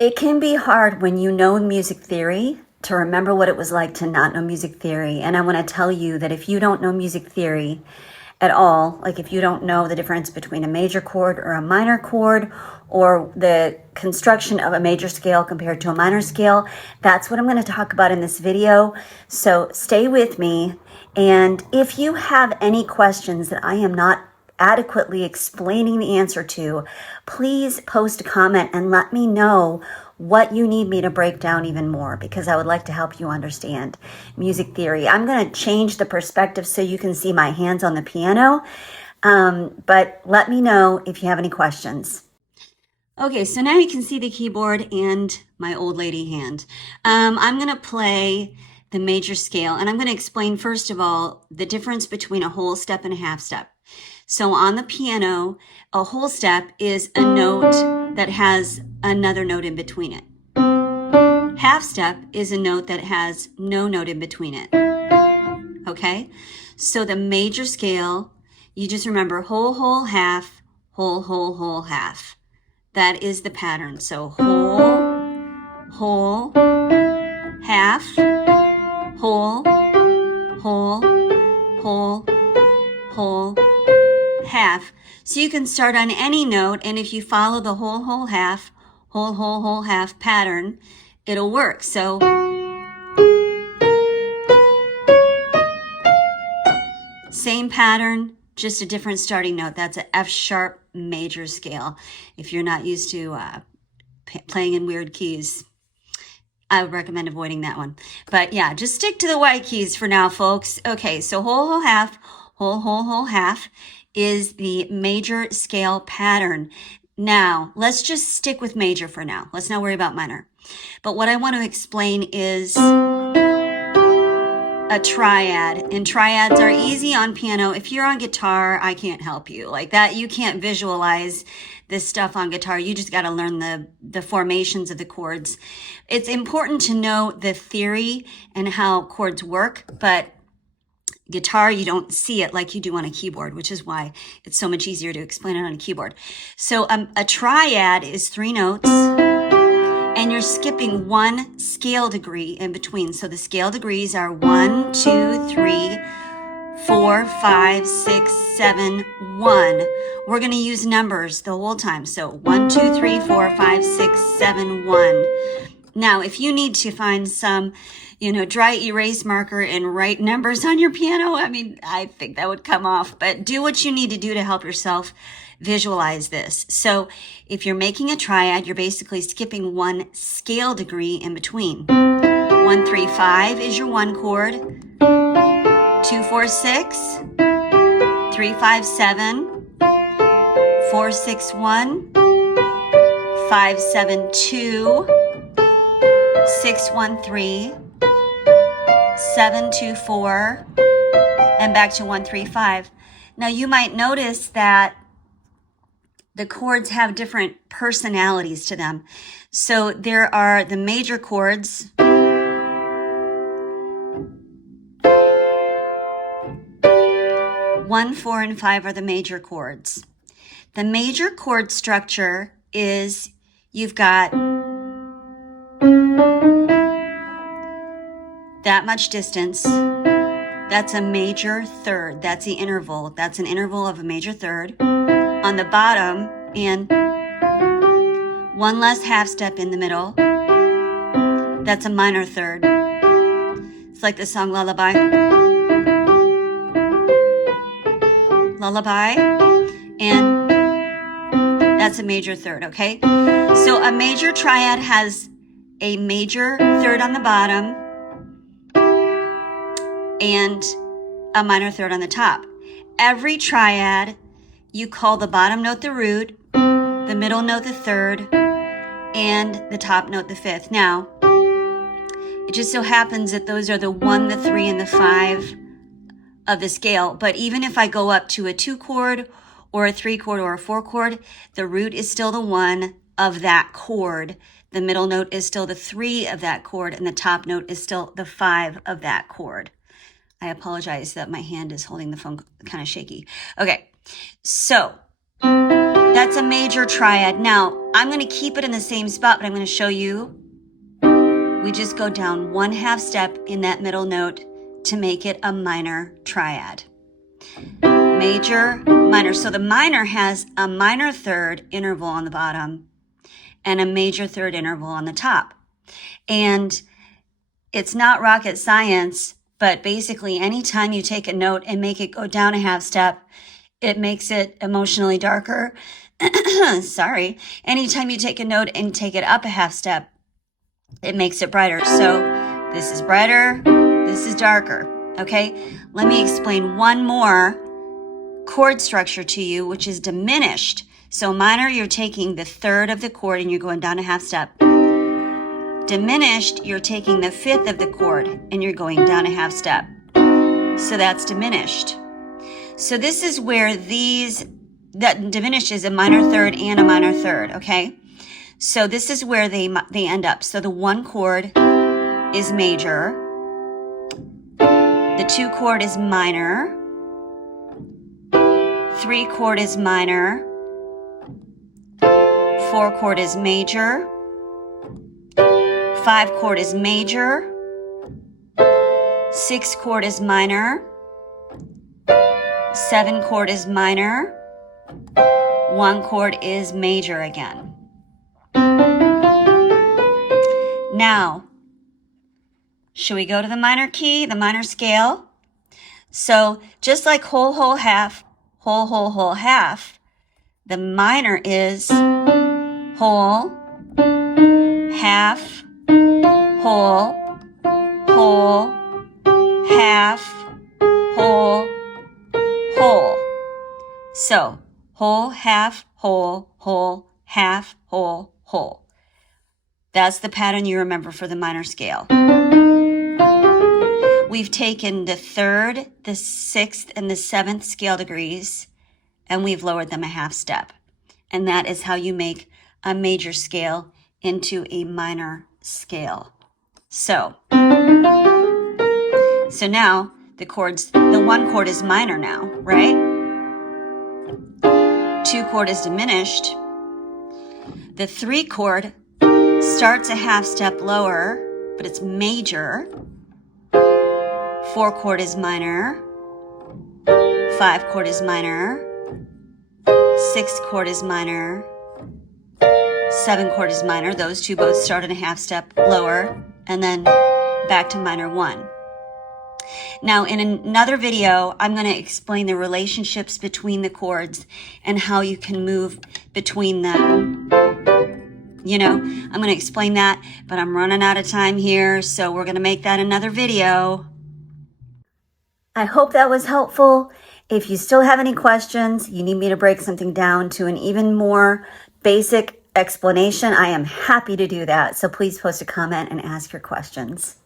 It can be hard when you know music theory to remember what it was like to not know music theory. And I want to tell you that if you don't know music theory at all, like if you don't know the difference between a major chord or a minor chord, or the construction of a major scale compared to a minor scale, that's what I'm going to talk about in this video. So stay with me. And if you have any questions that I am not adequately explaining the answer to, please post a comment and let me know what you need me to break down even more, because I would like to help you understand music theory. I'm going to change the perspective so you can see my hands on the piano, but let me know if you have any questions. Okay, so now you can see the keyboard and my old lady hand. I'm going to play the major scale, and I'm going to explain first of all the difference between a whole step and a half step. So on the piano, a whole step is a note that has another note in between it. Half step is a note that has no note in between it. Okay? So the major scale, you just remember whole, whole, half, whole, whole, whole, half. That is the pattern. So whole, whole, half, whole, whole, whole, whole, half. So you can start on any note, and if you follow the whole, whole, half, whole, whole, whole, half pattern, it'll work. So same pattern, just a different starting note. That's an F sharp major scale. If you're not used to playing in weird keys, I would recommend avoiding that one. But yeah, just stick to the white keys for now, folks. Okay, so whole, whole, half, whole, whole, whole, half is the major scale pattern. Now, let's just stick with major for now. Let's not worry about minor. But what I want to explain is a triad, and triads are easy on piano. If you're on guitar, I can't help you. Like that, you can't visualize this stuff on guitar. You just got to learn the formations of the chords. It's important to know the theory and how chords work, but guitar, you don't see it like you do on a keyboard, which is why it's so much easier to explain it on a keyboard. So a triad is 3 notes, and you're skipping 1 scale degree in between. So the scale degrees are 1, 2, 3, 4, 5, 6, 7, 1. We're going to use numbers the whole time. So 1, 2, 3, 4, 5, 6, 7, 1. Now, if you need to find some, dry erase marker and write numbers on your piano, I mean, I think that would come off, but do what you need to do to help yourself visualize this. So if you're making a triad, you're basically skipping 1 scale degree in between. 1, 3, 5 is your 1 chord. 2, 4, 6. 3, 5, 7. 4, 6, 1. 5, 7, 2. 6, 1, 3. 7, 2, 4. And back to 1, 3, 5. Now you might notice that the chords have different personalities to them. So there are the major chords. 1, 4, and 5 are the major chords. The major chord structure is you've got that much distance. That's a major third. That's the interval. That's an interval of a major third on the bottom, and 1 less half step in the middle. That's a minor third. It's like the song Lullaby. Lullaby. And that's a major third, okay? So a major triad has a major third on the bottom and a minor third on the top. Every triad, you call the bottom note the root, the middle note the third, and the top note the fifth. Now, it just so happens that those are the 1, the 3, and the 5 of the scale. But even if I go up to a 2 chord or a 3 chord or a 4 chord, the root is still the 1 of that chord. The middle note is still the 3 of that chord, and the top note is still the 5 of that chord. I apologize that my hand is holding the phone kind of shaky. Okay, so that that's a major triad. Now, I'm going to keep it in the same spot, but I'm going to show you. We just go down 1/2 step in that middle note to make it a minor triad. Major, minor. So the minor has a minor third interval on the bottom and a major third interval on the top. And it's not rocket science, but basically anytime you take a note and make it go down a 1/2 step, it makes it emotionally darker. Sorry. Anytime you take a note and take it up a 1/2 step, it makes it brighter. So this is brighter, this is darker. Okay, let me explain one more chord structure to you, which is diminished. So minor, you're taking the third of the chord and you're going down a 1/2 step. Diminished, you're taking the fifth of the chord and you're going down a 1/2 step. So that's diminished. So this is where that diminished is a minor third and a minor third, okay? So this is where they end up. So the 1 chord is major. The 2 chord is minor. 3 chord is minor. 4 chord is major. 5 chord is major. 6 chord is minor. 7 chord is minor. 1 chord is major again. Now, should we go to the minor key, the minor scale? So just like whole, whole, half, whole, whole, whole, half, the minor is whole, half, whole, whole, half, whole, whole. So whole, half, whole, whole, half, whole, whole. That's the pattern you remember for the minor scale. We've taken the 3rd, the 6th, and the 7th scale degrees, and we've lowered them a 1/2 step. And that is how you make a major scale into a minor scale. So now the 1 chord is minor now, right? 2 chord is diminished. The 3 chord starts a 1/2 step lower, but it's major. 4 chord is minor. 5 chord is minor. 6 chord is minor. 7 chord is minor. Those two both start in a 1/2 step lower, and then back to minor 1. Now, in another video, I'm going to explain the relationships between the chords and how you can move between them. You know, I'm going to explain that, but I'm running out of time here, so we're going to make that another video. I hope that was helpful. If you still have any questions, you need me to break something down to an even more basic explanation, I am happy to do that. So please post a comment and ask your questions.